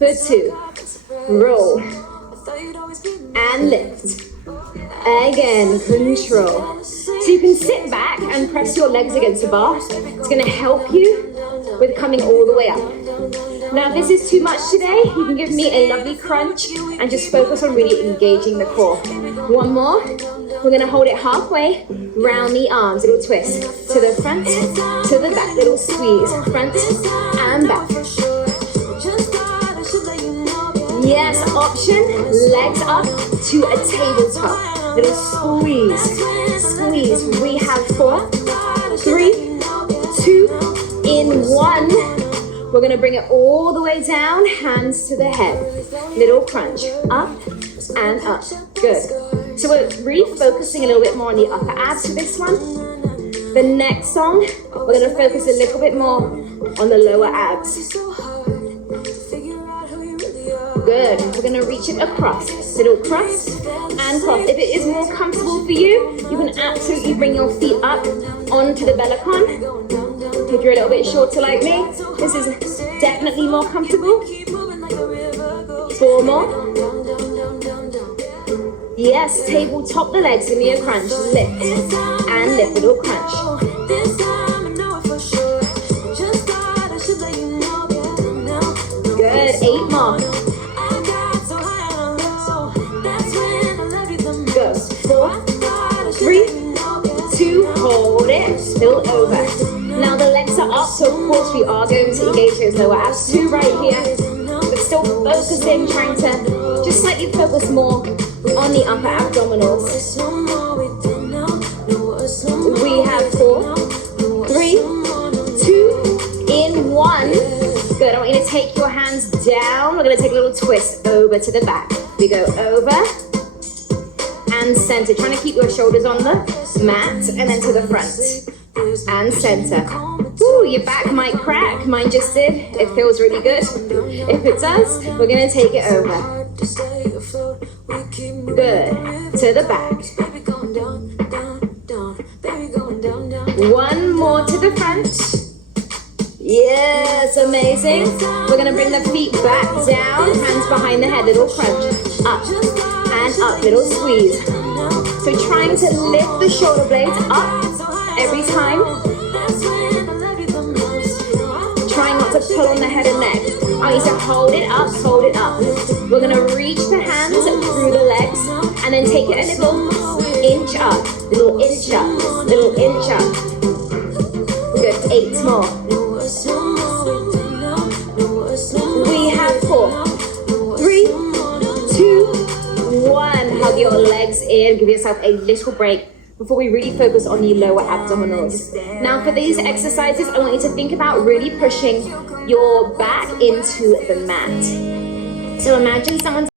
for 2. Roll. And lift. Again, control. So you can sit back and press your legs against the bar. It's going to help you with coming all the way up. Now, if this is too much today, you can give me a lovely crunch and just focus on really engaging the core. One more. We're going to hold it halfway, round the arms, little twist. To the front, to the back, little squeeze. Front and back. Yes, option, legs up to a tabletop. Little squeeze, squeeze. We have 4, 3, 2, in 1. We're gonna bring it all the way down, hands to the head. Little crunch, up and up, good. So we're really focusing a little bit more on the upper abs for this one. The next song, we're gonna focus a little bit more on the lower abs. Good, we're gonna reach it across, little cross and cross. If it is more comfortable for you, you can absolutely bring your feet up onto the Bellicon. If you're a little bit shorter like me, this is definitely more comfortable. 4 more. Yes, tabletop the legs, give me a crunch, lift and lift, little crunch. Good, 8 more. Go, 4, 3, 2, hold it, still over. Now the legs are up, so of course we are going to engage those lower abs too right here. But still focusing, trying to just slightly focus more on the upper abdominals. We have 4, 3, 2, in 1. Good, I want you to take your hands down. We're gonna take a little twist over to the back. We go over and center, trying to keep your shoulders on the mat, and then to the front and center. Ooh, your back might crack. Mine just did. It feels really good. If it does, we're gonna take it over. Good, to the back. 1 more to the front. Yes, amazing. We're gonna bring the feet back down, hands behind the head, little crunch. Up and up, little squeeze. So trying to lift the shoulder blades up every time. Trying not to pull on the head and neck. I need to hold it up, hold it up. We're gonna reach the hands through the legs and then take it a little inch up, little inch up, little inch up. Good, 8 more. We have 4, 3, 2, 1. Hug your legs in, give yourself a little break before we really focus on the lower abdominals. Now for these exercises, I want you to think about really pushing your back into the mat. So imagine someone's